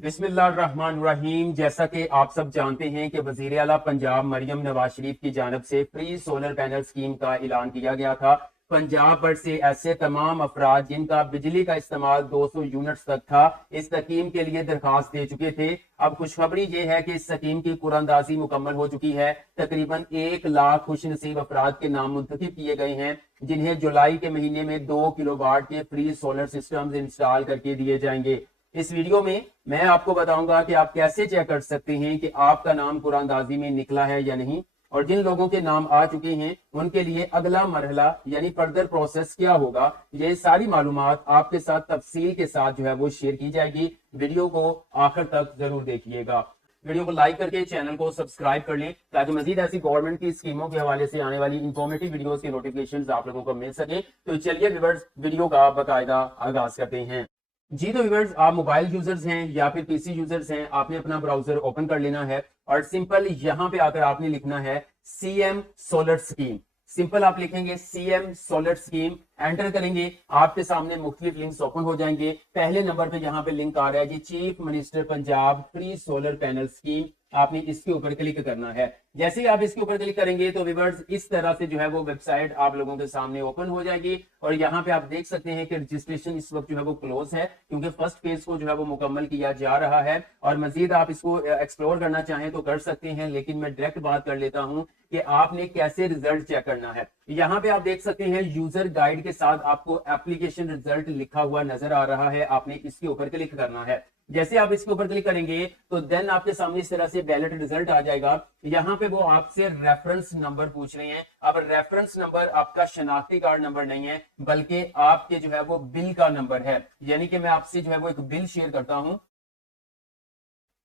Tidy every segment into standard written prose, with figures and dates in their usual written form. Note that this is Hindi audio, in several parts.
बिस्मिल्लाहिर्रहमानिर्रहीम। जैसा कि आप सब जानते हैं कि वजीर आला पंजाब मरियम नवाज शरीफ की जानब से फ्री सोलर पैनल स्कीम का ऐलान किया गया था। पंजाब भर से ऐसे तमाम अफराद जिनका बिजली का इस्तेमाल 200 यूनिट्स तक था, इस स्कीम के लिए दरखास्त दे चुके थे। अब खुशखबरी ये है कि इस स्कीम की कुरानंदाजी मुकम्मल हो चुकी है। तकरीबन 1 लाख खुश नसीब अफराद के नाम मुंतखब किए गए हैं, जिन्हें जुलाई के महीने में 2 किलोवाट के फ्री सोलर सिस्टम इंस्टॉल करके दिए जाएंगे। इस वीडियो में मैं आपको बताऊंगा कि आप कैसे चेक कर सकते हैं कि आपका नाम कुरानंदाजी में निकला है या नहीं, और जिन लोगों के नाम आ चुके हैं उनके लिए अगला मरहला यानी फर्दर प्रोसेस क्या होगा, ये सारी मालूमात आपके साथ तफसील के साथ जो है वो शेयर की जाएगी। वीडियो को आखिर तक जरूर देखिएगा। वीडियो को लाइक करके चैनल को सब्सक्राइब कर लें ताकि मजीद ऐसी गवर्नमेंट की स्कीमों के हवाले से आने वाली इंफॉर्मेटिव वीडियोस के नोटिफिकेशंस आप लोगों को मिल सके। तो चलिए व्यूअर्स, वीडियो का बाकायदा आगाज करते हैं। जी तो व्यूअर्स, आप मोबाइल यूजर्स हैं या फिर पीसी यूजर्स हैं, आपने अपना ब्राउजर ओपन कर लेना है और सिंपल यहां पे आकर आपने लिखना है सीएम सोलर स्कीम। सिंपल आप लिखेंगे सीएम सोलर स्कीम, एंटर करेंगे, आपके सामने मुख्तलिफ लिंक्स ओपन हो जाएंगे। पहले नंबर पे यहाँ पे लिंक आ रहा है जी, chief minister Punjab free solar panel scheme. आपने इसके ऊपर क्लिक करना है। जैसे ही आप इसके ऊपर क्लिक करेंगे तो व्यूअर्स इस तरह से जो है वो वेबसाइट आप लोगों के सामने ओपन हो जाएगी और यहाँ पे आप देख सकते हैं कि रजिस्ट्रेशन इस वक्त जो है वो क्लोज है, क्योंकि फर्स्ट फेज को जो है वो मुकम्मल किया जा रहा है। और मजीद आप इसको एक्सप्लोर करना चाहें तो कर सकते हैं, लेकिन मैं डायरेक्ट बात कर लेता हूं कि आपने कैसे रिजल्ट चेक करना है। यहाँ पे आप देख सकते हैं यूजर गाइड के साथ आपको एप्लीकेशन रिजल्ट लिखा हुआ नजर आ रहा है। आपने इसके ऊपर क्लिक करना है। जैसे आप इसके ऊपर क्लिक करेंगे तो देन आपके सामने इस तरह से बैलेट रिजल्ट आ जाएगा। यहाँ पे वो आपसे रेफरेंस नंबर पूछ रहे हैं। अब रेफरेंस नंबर आपका शनाख्ती कार्ड नंबर नहीं है, बल्कि आपके जो है वो बिल का नंबर है। यानी कि मैं आपसे जो है वो एक बिल शेयर करता हूं।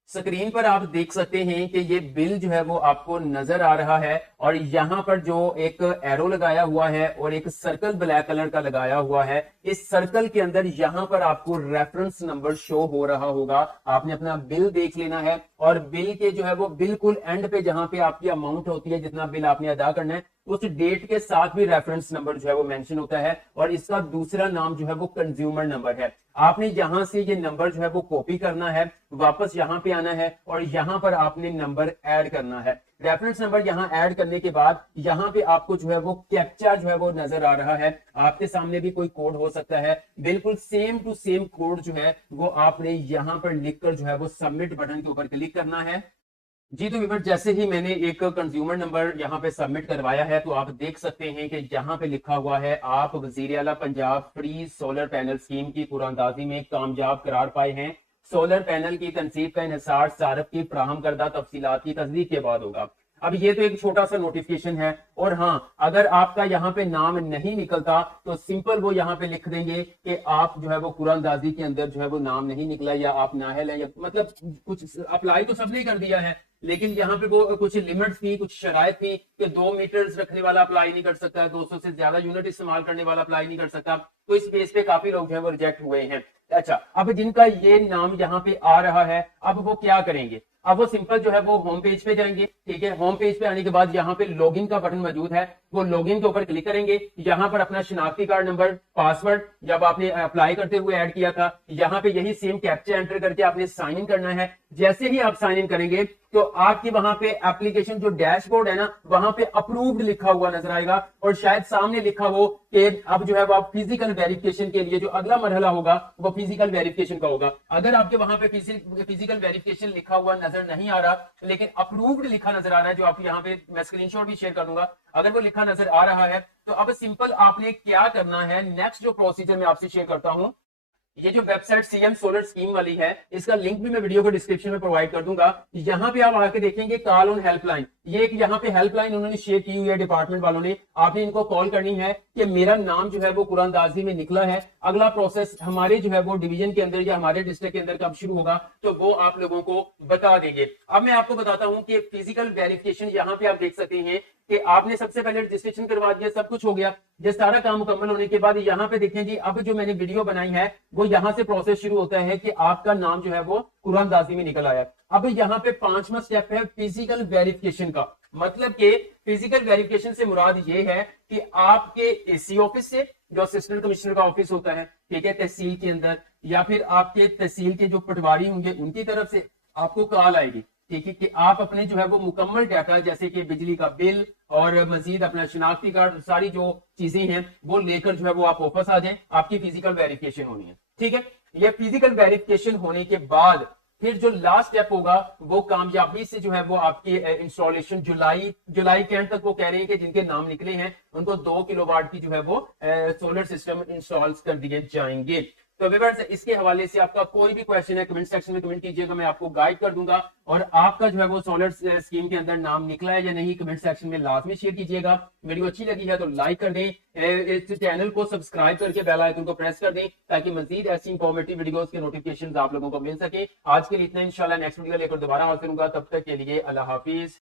स्क्रीन पर आप देख सकते हैं कि ये बिल जो है वो आपको नजर आ रहा है और यहाँ पर जो एक एरो लगाया हुआ है और एक सर्कल ब्लैक कलर का लगाया हुआ है, इस सर्कल के अंदर यहाँ पर आपको रेफरेंस नंबर शो हो रहा होगा। आपने अपना बिल देख लेना है और बिल के जो है वो बिल्कुल एंड पे जहां पे आपकी अमाउंट होती है, जितना बिल आपने अदा करना है, उस डेट के साथ भी रेफरेंस नंबर जो है वो मेंशन होता है और इसका दूसरा नाम जो है वो कंज्यूमर नंबर है। आपने यहां से ये नंबर जो है वो कॉपी करना है, वापस यहाँ पे आना है और यहाँ पर आपने नंबर ऐड करना है। रेफरेंस नंबर यहाँ ऐड करने के बाद यहाँ पे आपको जो है वो कैप्चा जो है वो नजर आ रहा है। आपके सामने भी कोई कोड हो सकता है, बिल्कुल सेम टू सेम कोड जो है वो आपने यहाँ पर लिखकर जो है वो सबमिट बटन के ऊपर क्लिक करना है। जी तो व्यूअर, जैसे ही मैंने एक कंज्यूमर नंबर यहाँ पे सबमिट करवाया है तो आप देख सकते हैं कि यहाँ पे लिखा हुआ है आप वजीर आला Punjab free solar panel scheme की कुरानंदाजी में कामयाब करार पाए हैं। सोलर पैनल की तनसीब का इन्हिसार सारफ की फ्राहम करदा तफसीलात की तस्दीक के बाद होगा। अब ये तो एक छोटा सा नोटिफिकेशन है। और हाँ, अगर आपका यहाँ पे नाम नहीं निकलता तो सिंपल वो यहाँ पे लिख देंगे कि आप जो है वो कुरानंदाजी के अंदर जो है वो नाम नहीं निकला या आप नाअहल हैं, या मतलब कुछ अप्लाई तो सबने कर दिया है, लेकिन यहाँ पे वो कुछ लिमिट्स थी, कुछ शराइत थी कि 2 मीटर्स रखने वाला अप्लाई नहीं कर सकता, 200 से ज्यादा यूनिट इस्तेमाल करने वाला अप्लाई नहीं कर सकता। तो इस बेस पे काफी लोग जो है वो रिजेक्ट हुए हैं। अच्छा, अब जिनका ये नाम यहाँ पे आ रहा है, अब वो क्या करेंगे? अब वो सिंपल जो है वो होम पेज पे जाएंगे। ठीक है, होम पेज पे आने के बाद यहाँ पे लॉगिन का बटन मौजूद है, वो लॉगिन के ऊपर क्लिक करेंगे। यहाँ पर अपना शनाख्ती कार्ड नंबर, पासवर्ड जब आपने अप्लाई करते हुए ऐड किया था, यहाँ पे यही सेम कैप्चा एंटर करके आपने साइन इन करना है। जैसे ही आप साइन इन करेंगे तो आपकी वहां पे एप्लीकेशन जो डैशबोर्ड है ना, वहां पे अप्रूव्ड लिखा हुआ नजर आएगा और शायद सामने लिखा हो कि अब जो है वो आप फिजिकल वेरिफिकेशन के लिए जो अगला मरहला होगा वो फिजिकल वेरिफिकेशन का होगा। अगर आपके वहां पे फिजिकल वेरिफिकेशन लिखा हुआ नजर नहीं आ रहा, लेकिन अप्रूव्ड लिखा नजर आ रहा है, जो आप यहाँ पे मैं स्क्रीनशॉट भी शेयर कर दूंगा, अगर वो लिखा नजर आ रहा है तो अब सिंपल आपने क्या करना है, नेक्स्ट जो प्रोसीजर मैं आपसे शेयर करता हूं, ये जो वेबसाइट सीएम सोलर स्कीम वाली है, इसका लिंक भी मैं वीडियो को डिस्क्रिप्शन में प्रोवाइड कर दूंगा। यहाँ पे आप आके देखेंगे कॉल ऑन हेल्पलाइन, ये एक यहाँ पे हेल्पलाइन उन्होंने शेयर की हुई है डिपार्टमेंट वालों ने। आपने इनको कॉल करनी है कि मेरा नाम जो है वो कुरानंदाजी में निकला है, अगला प्रोसेस हमारे जो है वो डिवीजन के अंदर या हमारे डिस्ट्रिक्ट के अंदर कब शुरू होगा, तो वो आप लोगों को बता देंगे। अब मैं आपको बताता हूं कि फिजिकल वेरिफिकेशन यहाँ पे आप देख सकते हैं कि आपने सबसे पहले रजिस्ट्रेशन करवा दिया, सब कुछ हो गया। ये सारा काम मुकम्मल होने के बाद यहाँ पे देखें जी, अब जो मैंने वीडियो बनाई है वो यहाँ से प्रोसेस शुरू होता है कि आपका नाम जो है वो कुरानंदाजी में निकल आया। अब यहाँ पे 5वां स्टेप है फिजिकल वेरिफिकेशन का। मतलब कि फिजिकल वेरिफिकेशन से मुराद ये है कि आपके एसी ऑफिस से, जो असिस्टेंट कमिश्नर का ऑफिस होता है, ठीक है, तहसील के अंदर, या फिर आपके तहसील के जो पटवारी होंगे उनकी तरफ से आपको कॉल आएगी, ठीक है, कि आप अपने जो है वो मुकम्मल डाटा जैसे कि बिजली का बिल और मजीद अपना शिनाख्ती कार्ड, सारी जो चीजें हैं वो लेकर जो है वो आप वापस आ जाएं, आपकी फिजिकल वेरिफिकेशन होनी है। ठीक है, ये फिजिकल वेरिफिकेशन होने के बाद फिर जो लास्ट स्टेप होगा वो कामयाबी से जो है वो आपकी इंस्टॉलेशन जुलाई के एंड तक वो कह रहे हैं कि जिनके नाम निकले हैं उनको 2 किलोवाट की जो है वो सोलर सिस्टम इंस्टॉल कर दिए जाएंगे। तो व्यूअर्स, इसके हवाले से आपका कोई भी क्वेश्चन है कमेंट सेक्शन में कमेंट कीजिएगा, मैं आपको गाइड कर दूंगा। और आपका जो है वो सोलर स्कीम के अंदर नाम निकला है या नहीं, कमेंट सेक्शन में लाजमी शेयर कीजिएगा। वीडियो अच्छी लगी है तो लाइक कर दें, इस चैनल को सब्सक्राइब करके बेल आइकन को प्रेस कर दें ताकि मजीद ऐसी इंफॉर्मेटिव वीडियोस के नोटिफिकेशन आप लोगों को मिल सके। आज के लिए इतना, इंशाल्लाह नेक्स्ट वीडियो लेकर दोबारा हाजिर होगा, तब तक के लिए अल्लाह हाफिज।